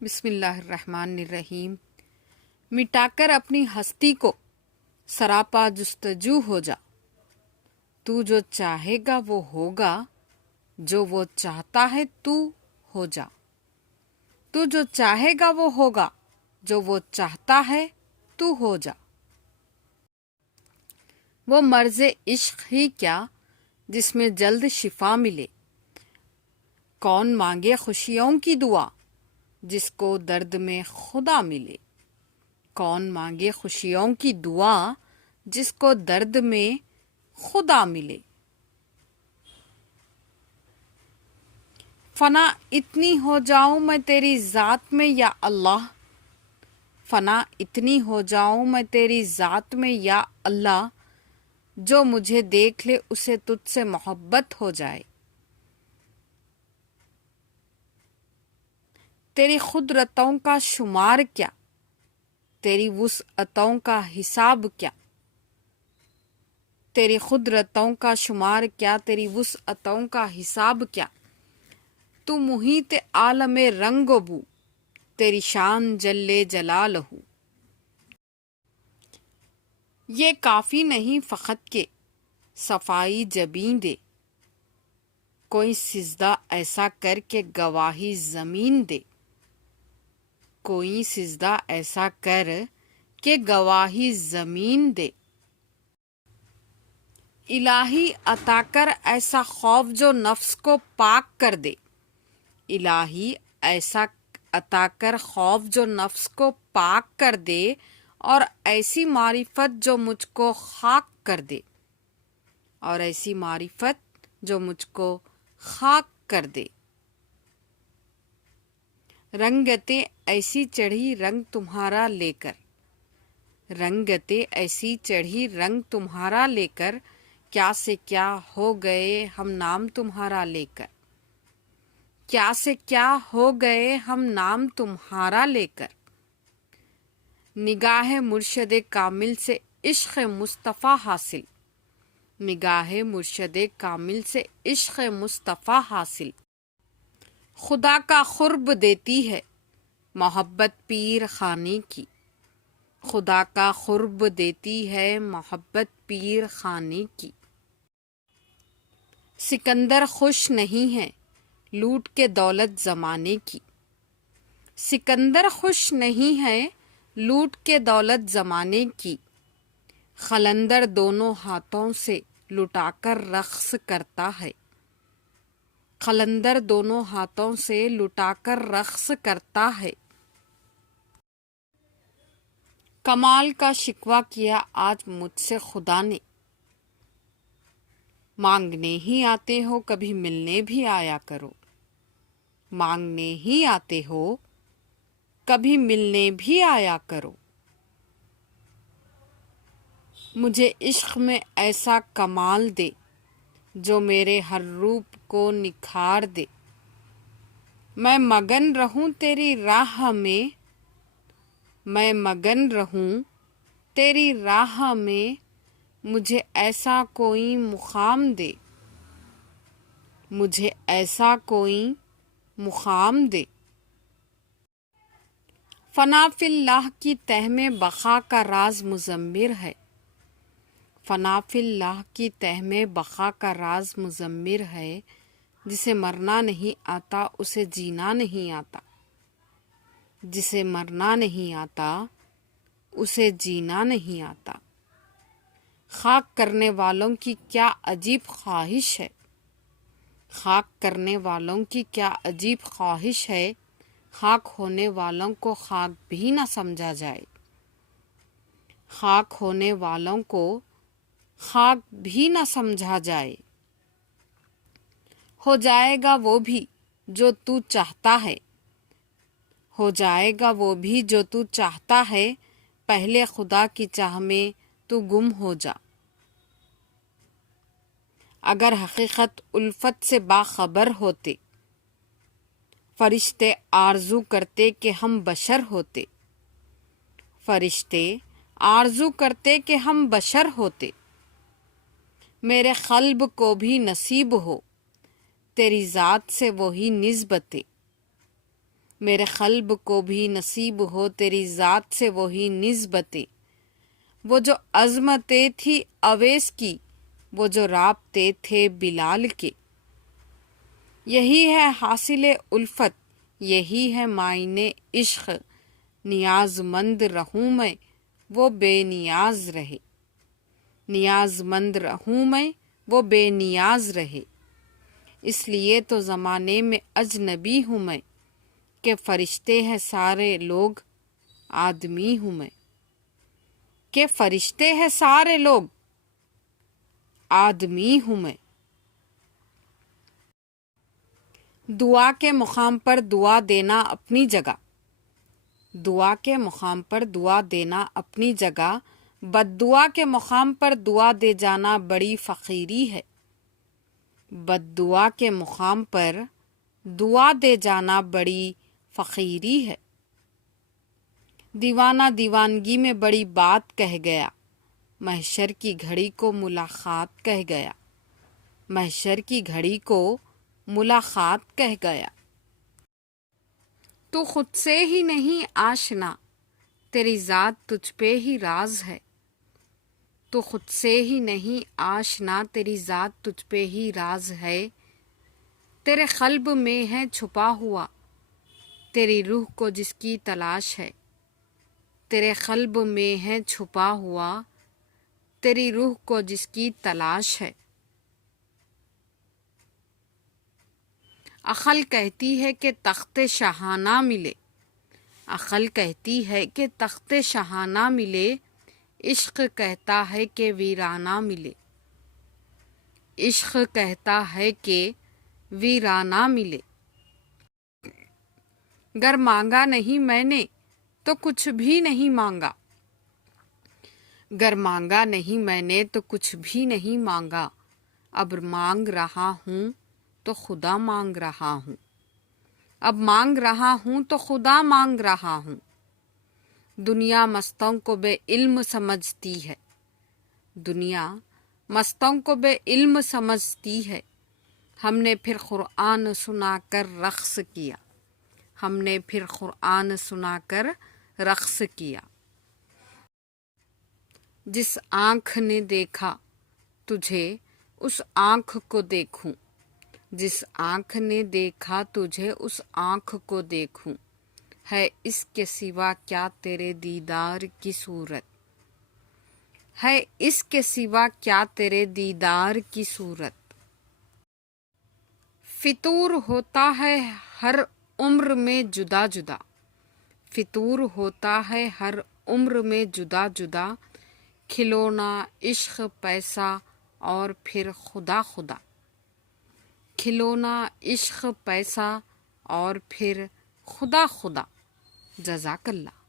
بسم اللہ الرحمن الرحیم۔ مٹا کر اپنی ہستی کو سراپا جستجو ہو جا، تو جو چاہے گا وہ ہوگا، جو وہ چاہتا ہے تو ہو جا۔ تو جو چاہے گا وہ ہوگا، جو وہ چاہتا ہے تو ہو جا۔ وہ مرض عشق ہی کیا جس میں جلد شفا ملے، کون مانگے خوشیوں کی دعا جس کو درد میں خدا ملے۔ کون مانگے خوشیوں کی دعا جس کو درد میں خدا ملے۔ فنا اتنی ہو جاؤں میں تیری ذات میں یا اللہ، فنا اتنی ہو جاؤں میں تیری ذات میں یا اللہ، جو مجھے دیکھ لے اسے تجھ سے محبت ہو جائے۔ تیری قدرتوں کا شمار کیا، تیری وسعتوں کا حساب کیا۔ تیری قدرتوں کا شمار کیا، تیری وسعتوں کا حساب کیا۔ تو محیط عالم رنگ و بو، تیری شان جل جلالہ۔ یہ کافی نہیں فقط کہ صفائی جبیں دے، کوئی سجدہ ایسا کر کے گواہی زمین دے۔ کوئی سجدہ ایسا کر کہ گواہی زمین دے۔ الہی عطا کر ایسا خوف جو نفس کو پاک کر دے، الہی ایسا عطا کر خوف جو نفس کو پاک کر دے، اور ایسی معرفت جو مجھ کو خاک کر دے، اور ایسی معرفت جو مجھ کو خاک کر دے۔ رنگتیں ایسی چڑھی رنگ تمہارا لے کر، رنگتیں ایسی چڑھی رنگ تمہارا لے کر، کیا سے کیا ہو گئے ہم نام تمہارا لے کر۔ کیا سے کیا ہو گئے ہم نام تمہارا لے کر۔ نگاہ مرشد کامل سے عشق مصطفیٰ حاصل، نگاہ مرشد کامل سے عشق مصطفیٰ حاصل۔ خدا کا قرب دیتی ہے محبت پیر خانے کی، خدا کا قرب دیتی ہے محبت پیر خانے کی۔ سکندر خوش نہیں ہے لوٹ کے دولت زمانے کی، سکندر خوش نہیں ہے لوٹ کے دولت زمانے کی۔ قلندر دونوں ہاتھوں سے لٹا کر رقص کرتا ہے، قلندر دونوں ہاتھوں سے لٹا کر رقص کرتا ہے۔ کمال کا شکوہ کیا آج مجھ سے خدا نے، مانگنے ہی آتے ہو کبھی ملنے بھی آیا کرو، مانگنے ہی آتے ہو کبھی ملنے بھی آیا کرو۔ مجھے عشق میں ایسا کمال دے جو میرے ہر روپ کو نکھار دے۔ میں مگن رہوں تیری راہ میں، میں مگن رہوں تیری راہ میں، مجھے ایسا کوئی مقام دے، مجھے ایسا کوئی مقام دے۔ فنا فی اللہ کی تہ میں بقا کا راز مضمر ہے، فنا فی اللہ کی تہ میں بقا کا راز مضمر ہے۔ جسے مرنا نہیں آتا اسے جینا نہیں آتا، جسے مرنا نہیں آتا اسے جینا نہیں آتا۔ خاک کرنے والوں کی کیا عجیب خواہش ہے، خاک کرنے والوں کی کیا عجیب خواہش ہے، خاک ہونے والوں کو خاک بھی نہ سمجھا جائے، خاک ہونے والوں کو خاک بھی نہ سمجھا جائے۔ ہو جائے گا وہ بھی جو تو چاہتا ہے، ہو جائے گا وہ بھی جو تو چاہتا ہے، پہلے خدا کی چاہ میں تو گم ہو جا۔ اگر حقیقت الفت سے باخبر ہوتے، فرشتے آرزو کرتے کہ ہم بشر ہوتے، فرشتے آرزو کرتے کہ ہم بشر ہوتے۔ میرے قلب کو بھی نصیب ہو تیری ذات سے وہی نسبتیں، میرے قلب کو بھی نصیب ہو تیری ذات سے وہی نسبتیں، وہ جو عظمتیں تھی اویس کی، وہ جو رابطے تھے بلال کے۔ یہی ہے حاصل الفت، یہی ہے معنی عشق، نیاز مند رہوں میں وہ بے نیاز رہے، نیاز مند رہوں میں وہ بے نیاز رہے۔ اس لیے تو زمانے میں اجنبی ہوں میں، کہ فرشتے ہیں سارے لوگ آدمی ہوں میں، کہ فرشتے ہیں سارے لوگ آدمی ہوں میں۔ دعا کے مقام پر دعا دینا اپنی جگہ، دعا کے مقام پر دعا دینا اپنی جگہ، بد دعا کے مقام پر دعا دے جانا بڑی فقیری ہے، بد دعا کے مقام پر دعا دے جانا بڑی فقیری ہے۔ دیوانہ دیوانگی میں بڑی بات کہہ گیا، محشر کی گھڑی کو ملاقات کہہ گیا، محشر کی گھڑی کو ملاقات کہہ گیا۔ تو خود سے ہی نہیں آشنا، تیری ذات تجھ پہ ہی راز ہے، تو خود سے ہی نہیں آشنا، تیری ذات تجھ پہ ہی راز ہے۔ تیرے قلب میں ہے چھپا ہوا، تیری روح کو جس کی تلاش ہے، تیرے قلب میں ہے چھپا ہوا، تیری روح کو جس کی تلاش ہے۔ عقل کہتی ہے کہ تخت شاہانہ ملے، عقل کہتی ہے کہ تخت شاہانہ ملے، عشق کہتا ہے کہ ویرانہ ملے، عشق کہتا ہے کہ ویرانہ ملے۔ گر مانگا نہیں میں نے تو کچھ بھی نہیں مانگا، گر مانگا نہیں میں نے تو کچھ بھی نہیں مانگا، اب مانگ رہا ہوں تو خدا مانگ رہا ہوں، اب مانگ رہا ہوں تو خدا مانگ رہا ہوں۔ دنیا مستوں کو بے علم سمجھتی ہے، دنیا مستوں کو بے علم سمجھتی ہے، ہم نے پھر قرآن سنا کر رقص کیا، ہم نے پھر قرآن سنا کر رقص کیا۔ جس آنکھ نے دیکھا تجھے اس آنکھ کو دیکھوں، جس آنکھ نے دیکھا تجھے اس آنکھ کو دیکھوں، ہے اس کے سوا کیا تیرے دیدار کی صورت، ہے اس کے سوا کیا تیرے دیدار کی صورت۔ فطور ہوتا ہے ہر عمر میں جدا جدا، فطور ہوتا ہے ہر عمر میں جدا جدا، کھلونا عشق پیسہ اور پھر خدا خدا، کھلونا عشق پیسہ اور پھر خدا خدا۔ جزاک اللہ۔